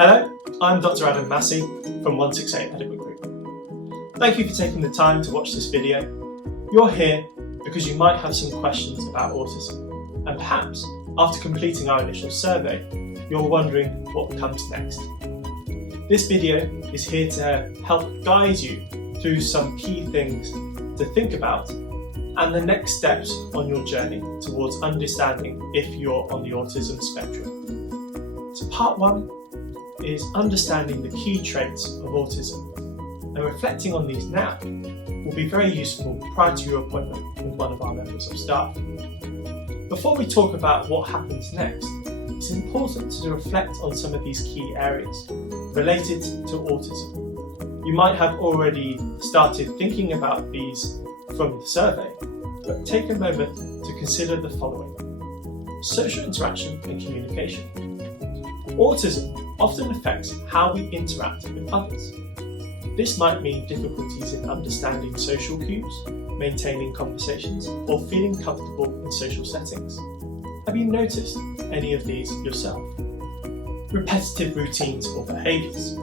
Hello, I'm Dr. Adam Massey from 168 Edinburgh Group. Thank you for taking the time to watch this video. You're here because you might have some questions about autism, and perhaps after completing our initial survey, you're wondering what comes next. This video is here to help guide you through some key things to think about and the next steps on your journey towards understanding if you're on the autism spectrum. So part 1 is understanding the key traits of autism, and reflecting on these now will be very useful prior to your appointment with one of our members of staff. Before we talk about what happens next, it's important to reflect on some of these key areas related to autism. You might have already started thinking about these from the survey, but take a moment to consider the following: social interaction and communication. Autism often affects how we interact with others. This might mean difficulties in understanding social cues, maintaining conversations, or feeling comfortable in social settings. Have you noticed any of these yourself? Repetitive routines or behaviours.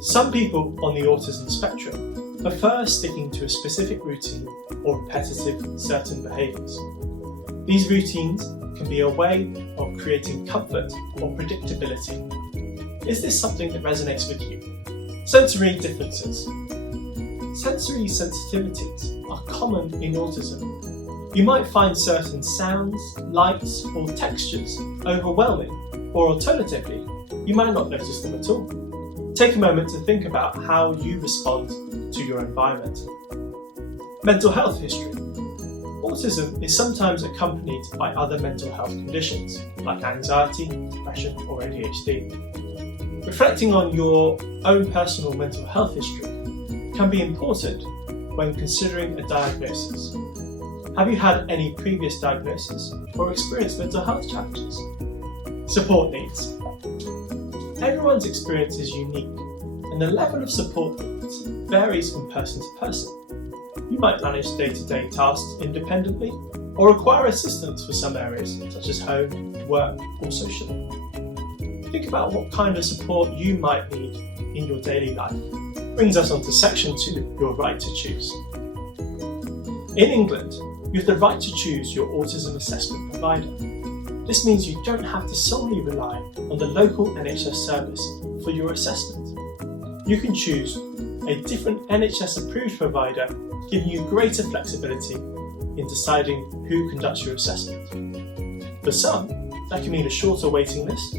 Some people on the autism spectrum prefer sticking to a specific routine or repetitive certain behaviours. These routines can be a way of creating comfort or predictability. Is this something that resonates with you? Sensory differences. Sensory sensitivities are common in autism. You might find certain sounds, lights, or textures overwhelming, or alternatively, you might not notice them at all. Take a moment to think about how you respond to your environment. Mental health history. Autism is sometimes accompanied by other mental health conditions like anxiety, depression, or ADHD. Reflecting on your own personal mental health history can be important when considering a diagnosis. Have you had any previous diagnosis or experienced mental health challenges? Support needs. Everyone's experience is unique, and the level of support needs varies from person to person. You might manage day-to-day tasks independently or require assistance for some areas such as home, work, or socially. Think about what kind of support you might need in your daily life. Brings us on to section 2, your right to choose. In England, you have the right to choose your autism assessment provider. This means you don't have to solely rely on the local NHS service for your assessment. You can choose a different NHS-approved provider, giving you greater flexibility in deciding who conducts your assessment. For some, that can mean a shorter waiting list,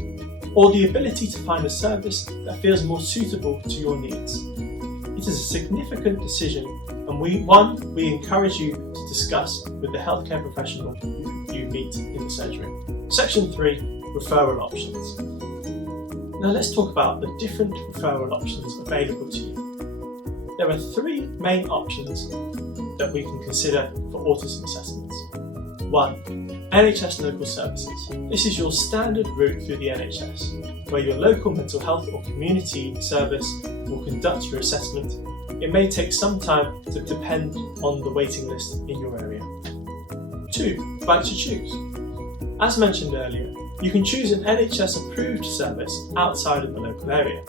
or the ability to find a service that feels more suitable to your needs. It is a significant decision, and we encourage you to discuss with the healthcare professional you meet in the surgery. Section 3, referral options. Now let's talk about the different referral options available to you. There are 3 main options that we can consider for autism assessments. 1. NHS local services. This is your standard route through the NHS, where your local mental health or community service will conduct your assessment. It may take some time to depend on the waiting list in your area. 2. Right to choose. As mentioned earlier, you can choose an NHS approved service outside of the local area.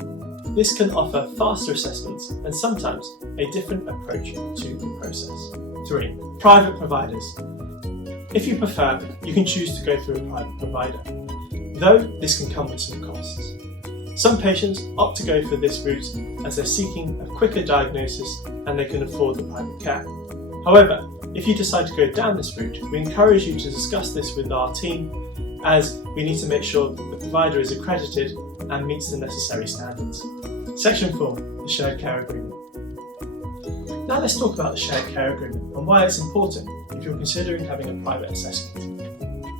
This can offer faster assessments and sometimes a different approach to the process. 3. Private providers. If you prefer, you can choose to go through a private provider, though this can come with some costs. Some patients opt to go for this route as they're seeking a quicker diagnosis and they can afford the private care. However, if you decide to go down this route, we encourage you to discuss this with our team, as we need to make sure that the provider is accredited and meets the necessary standards. Section 4, the shared care agreement. Now let's talk about the shared care agreement and why it's important if you're considering having a private assessment,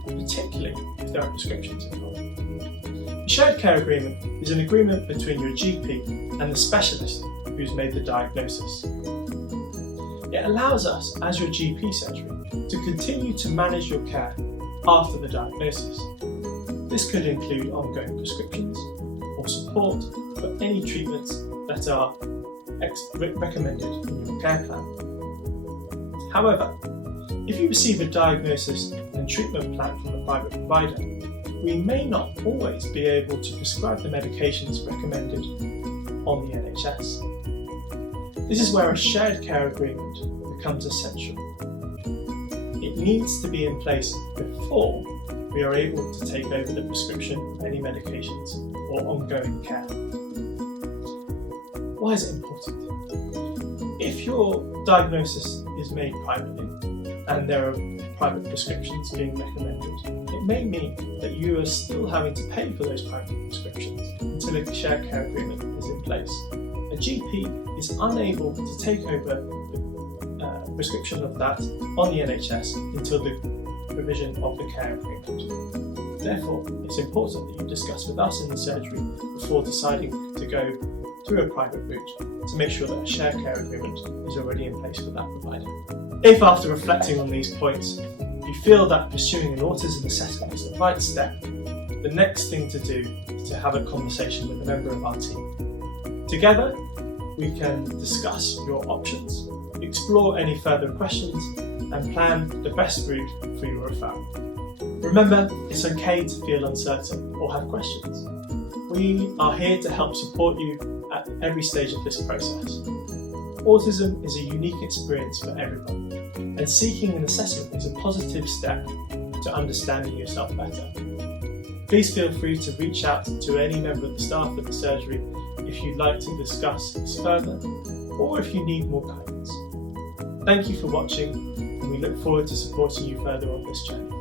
particularly if there are prescriptions involved. The shared care agreement is an agreement between your GP and the specialist who's made the diagnosis. It allows us, as your GP surgery, to continue to manage your care after the diagnosis. This could include ongoing prescriptions or support for any treatments that are recommended in your care plan. However, If you receive a diagnosis and treatment plan from a private provider, we may not always be able to prescribe the medications recommended on the NHS. This is where a shared care agreement becomes essential. It needs to be in place before we are able to take over the prescription of any medications or ongoing care. Why is it important? If your diagnosis is made privately and there are private prescriptions being recommended, it may mean that you are still having to pay for those private prescriptions until a shared care agreement is in place. A GP is unable to take over the prescription of that on the NHS until the provision of the care agreement. Therefore, it's important that you discuss with us in the surgery before deciding to go through a private route to make sure that a shared care agreement is already in place for that provider. If after reflecting on these points, you feel that pursuing an autism assessment is the right step, the next thing to do is to have a conversation with a member of our team. Together, we can discuss your options, explore any further questions, and plan the best route for your referral. Remember, it's okay to feel uncertain or have questions. We are here to help support you at every stage of this process. Autism is a unique experience for everyone, and seeking an assessment is a positive step to understanding yourself better. Please feel free to reach out to any member of the staff at the surgery if you'd like to discuss this further, or if you need more guidance. Thank you for watching, and we look forward to supporting you further on this journey.